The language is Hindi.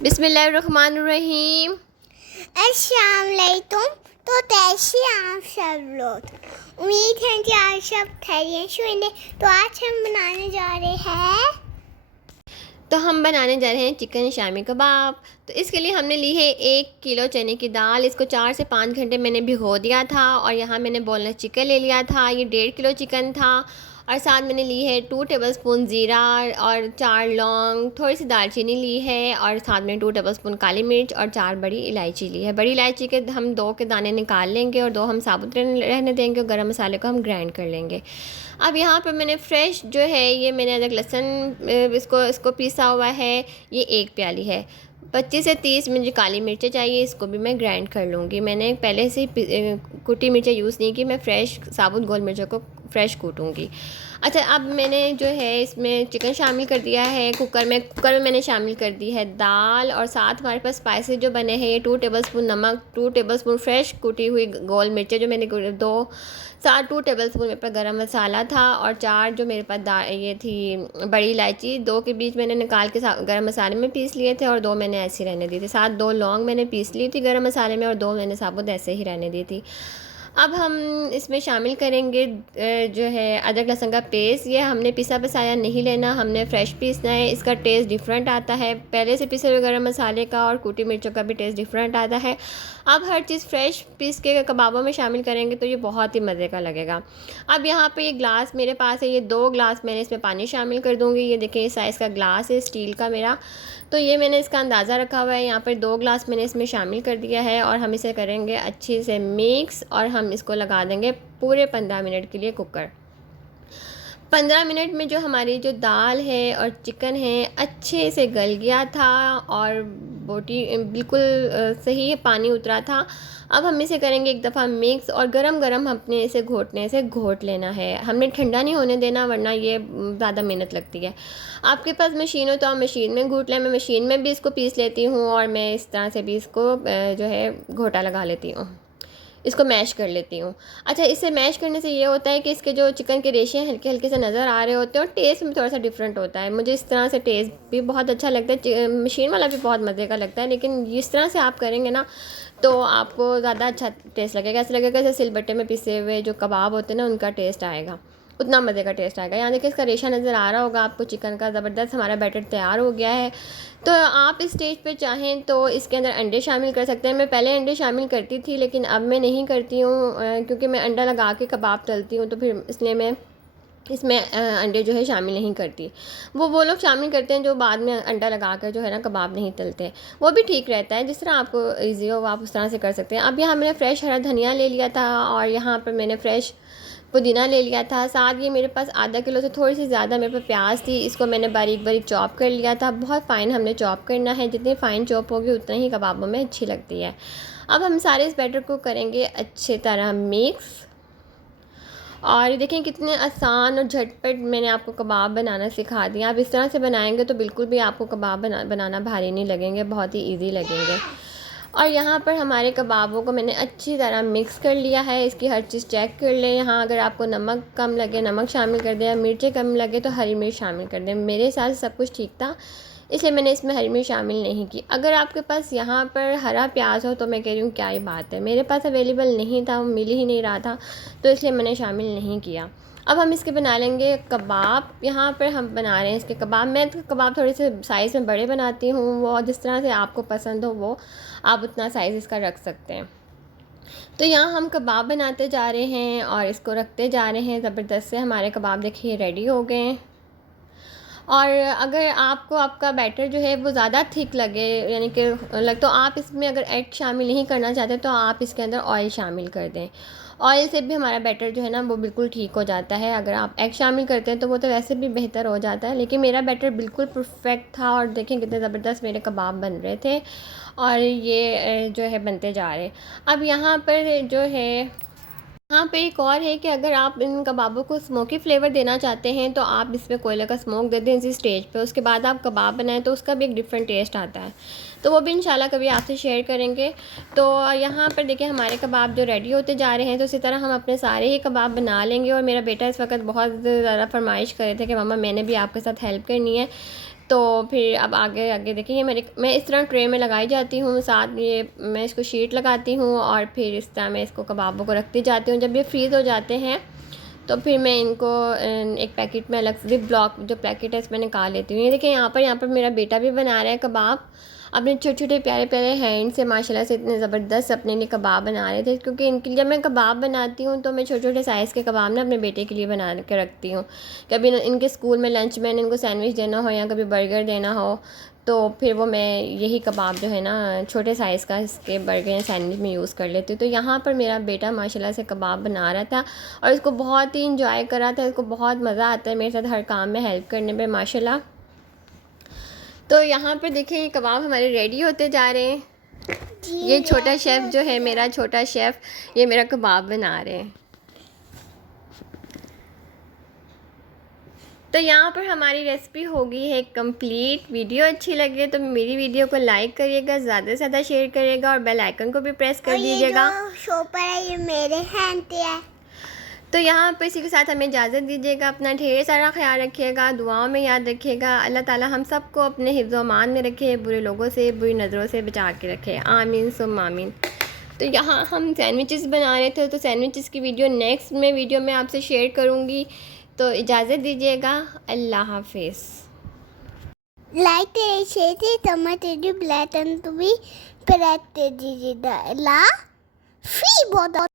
बिस्मिल्लाहिर्रहमानिर्रहीम। अस्सलाम वालेकुम। तो कैसे आप सब लोग? उम्मीद है कि आप सब खैरियत से होंगे। तो आज हम बनाने जा रहे हैं चिकन शामी कबाब। तो इसके लिए हमने ली है 1 किलो चने की दाल। इसको 4 से 5 घंटे मैंने भिगो दिया था। और यहाँ मैंने बोनलेस चिकन ले लिया था। ये 1.5 किलो चिकन था। और साथ मैंने ली है 2 टेबलस्पून ज़ीरा और 4 लौंग, थोड़ी सी दालचीनी ली है। और साथ में 2 टेबलस्पून काली मिर्च और 4 बड़ी इलायची ली है। बड़ी इलायची के हम 2 के दाने निकाल लेंगे और 2 हम साबुत रहने देंगे और गरम मसाले को हम ग्राइंड कर लेंगे। अब यहाँ पर मैंने फ़्रेश जो है ये मैंने अदरक लहसुन इसको पीसा हुआ है। ये 1 प्याली है। 25 से 30 मुझे काली मिर्चें चाहिए, इसको भी मैं ग्राइंड कर लूँगी। मैंने पहले से कुटी मिर्चें यूज़ नहीं की, मैं फ़्रेश साबुत गोल मिर्चों को फ़्रेश कूटूँगी। अच्छा, अब मैंने जो है इसमें चिकन शामिल कर दिया है कुकर में मैंने शामिल कर दी है दाल। और साथ हमारे पास स्पाइसेस जो बने हैं, ये 2 टेबलस्पून नमक, 2 टेबलस्पून फ्रेश कुटी हुई गोल मिर्चें जो मैंने 2 टेबलस्पून मेरे पास गरम मसाला था। और 4 जो मेरे पास ये थी बड़ी इलायची, 2 के बीच मैंने निकाल के गरम मसाले में पीस लिए थे और 2 मैंने ऐसे ही रहने दी थी। साथ 2 लौंग मैंने पीस ली थी गरम मसाले में और 2 मैंने साबुत ऐसे ही रहने दी थी। अब हम इसमें शामिल करेंगे जो है अदरक लहसुन का पेस्ट। ये हमने पिसा पसाया नहीं लेना, हमने फ़्रेश पीसना है। इसका टेस्ट डिफरेंट आता है, पहले से पिसे हुए गरम मसाले का और कुटी मिर्चों का भी टेस्ट डिफरेंट आता है। अब हर चीज़ फ़्रेश पीस के कबाबों में शामिल करेंगे तो ये बहुत ही मज़े का लगेगा। अब यहाँ पे ये ग्लास मेरे पास है, ये 2 ग्लास मैंने इसमें पानी शामिल कर दूँगी। ये देखें, इस साइज़ का ग्लास है स्टील का मेरा। तो ये मैंने इसका अंदाज़ा रखा हुआ है। यहाँ पर 2 ग्लास मैंने इसमें शामिल कर दिया है और हम इसे करेंगे अच्छे से मिक्स और हम इसको लगा देंगे पूरे 15 मिनट के लिए कुकर। 15 मिनट में जो हमारी जो दाल है और चिकन है अच्छे से गल गया था और बोटी बिल्कुल सही पानी उतरा था। अब हम इसे करेंगे एक दफ़ा मिक्स और गरम गरम अपने इसे घोटने से घोट लेना है। हमने ठंडा नहीं होने देना, वरना ये ज़्यादा मेहनत लगती है। आपके पास मशीन हो तो आप मशीन में घोट लें। मैं मशीन में भी इसको पीस लेती हूँ और मैं इस तरह से भी इसको जो है घोटा लगा लेती हूँ, इसको मैश कर लेती हूँ। अच्छा, इसे मैश करने से ये होता है कि इसके जो चिकन के रेशे हल्के हल्के से नज़र आ रहे होते हैं और टेस्ट में थोड़ा सा डिफरेंट होता है। मुझे इस तरह से टेस्ट भी बहुत अच्छा लगता है। मशीन वाला भी बहुत मज़े का लगता है, लेकिन इस तरह से आप करेंगे ना तो आपको ज़्यादा अच्छा टेस्ट लगेगा। ऐसा लगेगा जैसे सिलबट्टे में पिसे हुए जो कबाब होते हैं ना, उनका टेस्ट आएगा, उतना मज़े का टेस्ट आएगा। यहाँ देखिए, इसका रेशा नज़र आ रहा होगा आपको चिकन का। ज़बरदस्त हमारा बैटर तैयार हो गया है। तो आप इस स्टेज पे चाहें तो इसके अंदर अंडे शामिल कर सकते हैं। मैं पहले अंडे शामिल करती थी, लेकिन अब मैं नहीं करती हूँ क्योंकि मैं अंडा लगा के कबाब तलती हूँ, तो फिर इसलिए मैं इसमें अंडे जो है शामिल नहीं करती। वो लोग शामिल करते हैं जो बाद में अंडा लगा कर जो है ना कबाब नहीं तलते। वो भी ठीक रहता है, जिस तरह आपको ईज़ी हो आप उस तरह से कर सकते हैं। अब यहाँ मैंने फ़्रेश हरा धनिया ले लिया था और यहाँ पर मैंने फ़्रेश पुदीना ले लिया था। साथ ये मेरे पास आधा किलो से थोड़ी सी ज़्यादा मेरे पास प्याज थी, इसको मैंने बारीक बारीक चॉप कर लिया था। बहुत फ़ाइन हमने चॉप करना है, जितनी फ़ाइन चॉप होगी उतना ही कबाबों में अच्छी लगती है। अब हम सारे इस बैटर को करेंगे अच्छी तरह मिक्स। और देखें कितने आसान और झटपट मैंने आपको कबाब बनाना सिखा दिया। आप इस तरह से बनाएंगे तो बिल्कुल भी आपको कबाब बनाना भारी नहीं लगेंगे, बहुत ही ईजी लगेंगे। और यहाँ पर हमारे कबाबों को मैंने अच्छी तरह मिक्स कर लिया है। इसकी हर चीज़ चेक कर लें। यहाँ अगर आपको नमक कम लगे नमक शामिल कर दें, मिर्चें कम लगे तो हरी मिर्च शामिल कर दें। मेरे हिसाब से सब कुछ ठीक था, इसलिए मैंने इसमें हरी मिर्च शामिल नहीं की। अगर आपके पास यहाँ पर हरा प्याज हो तो मैं कह रही हूँ क्या ही बात है, मेरे पास अवेलेबल नहीं था, मिल ही नहीं रहा था, तो इसलिए मैंने शामिल नहीं किया। अब हम इसके बना लेंगे कबाब। यहाँ पर हम बना रहे हैं इसके कबाब। मैं तो कबाब थोड़े से साइज़ में बड़े बनाती हूँ, वो जिस तरह से आपको पसंद हो वो आप उतना साइज़ इसका रख सकते हैं। तो यहाँ हम कबाब बनाते जा रहे हैं और इसको रखते जा रहे हैं। ज़बरदस्त से हमारे कबाब देखिए रेडी हो गए हैं। और अगर आपको आपका बैटर जो है वो ज़्यादा थिक लगे, यानी कि तो आप इसमें अगर एग शामिल नहीं करना चाहते तो आप इसके अंदर ऑयल शामिल कर दें। ऑयल से भी हमारा बैटर जो है ना वो बिल्कुल ठीक हो जाता है। अगर आप एग शामिल करते हैं तो वो तो वैसे भी बेहतर हो जाता है, लेकिन मेरा बैटर बिल्कुल परफेक्ट था। और देखें कितने ज़बरदस्त मेरे कबाब बन रहे थे और ये जो है बनते जा रहे। अब यहाँ पर जो है, यहाँ पे एक और है कि अगर आप इन कबाबों को स्मोकी फ्लेवर देना चाहते हैं तो आप इसमें कोयले का स्मोक दे दें इसी स्टेज पे। उसके बाद आप कबाब बनाएं तो उसका भी एक डिफरेंट टेस्ट आता है, तो वो भी इंशाल्लाह कभी आपसे शेयर करेंगे। तो यहाँ पर देखिए हमारे कबाब जो रेडी होते जा रहे हैं, तो इसी तरह हम अपने सारे ही कबाब बना लेंगे। और मेरा बेटा इस वक्त बहुत ज़्यादा फरमाइश कर रहे थे कि मम्मा मैंने भी आपके साथ हेल्प करनी है, तो फिर अब आगे आगे देखिए ये मैं इस तरह ट्रे में लगाई जाती हूँ, साथ ये मैं इसको शीट लगाती हूँ और फिर इस तरह मैं इसको कबाबों को रखती जाती हूँ। जब ये फ्रीज़ हो जाते हैं तो फिर मैं इनको एक पैकेट में अलग से ब्लॉक जो पैकेट है इसमें निकाल लेती हूँ। ये देखिए यहाँ पर मेरा बेटा भी बना रहा है कबाब, अपने छोटे छोटे प्यारे प्यारे हैंड से माशाल्लाह से इतने ज़बरदस्त अपने लिए कबाब बना रहे थे। क्योंकि इनके लिए जब मैं कबाब बनाती हूँ तो मैं छोटे छोटे साइज़ के कबाब ना अपने बेटे के लिए बना के रखती हूँ। कभी इनके स्कूल में लंच में इनको सैंडविच देना हो या कभी बर्गर देना हो तो फिर वो मैं यही कबाब जो है ना छोटे साइज़ का इसके बर्गर या सैंडविच में यूज़ कर लेती हूँ। तो यहाँ पर मेरा बेटा माशाल्लाह से कबाब बना रहा था और इसको बहुत ही इंजॉय कर रहा था, इसको बहुत मज़ा आता है मेरे साथ हर काम में हेल्प करने पे माशाल्लाह। तो यहाँ पर देखिए ये कबाब हमारे रेडी होते जा रहे हैं। ये छोटा शेफ़ जो है मेरा छोटा शेफ़, ये मेरा कबाब बना रहे हैं। तो यहाँ पर हमारी रेसिपी हो गई है कंप्लीट। वीडियो अच्छी लगे तो मेरी वीडियो को लाइक करिएगा, ज़्यादा से ज़्यादा शेयर करिएगा और बेल आइकन को भी प्रेस कर दीजिएगा। शो पर है ये मेरे हैंड पे है। तो यहाँ पर इसी के साथ हमें इजाज़त दीजिएगा। अपना ढेर सारा ख्याल रखिएगा, दुआओं में याद रखिएगा। अल्लाह ताला हम सबको अपने हिफ्ज़ व अमान में रखे, बुरे लोगों से बुरी नज़रों से बचा के रखे। आमीन सुम्मा आमीन। तो यहाँ हम सैंडविचेस बना रहे थे, तो सैंडविचेस की वीडियो नेक्स्ट में वीडियो में आपसे शेयर करूँगी। तो इजाज़त दीजिएगा, अल्लाह हाफिज़। Like the share the tomato button to be press the digital la free bottle.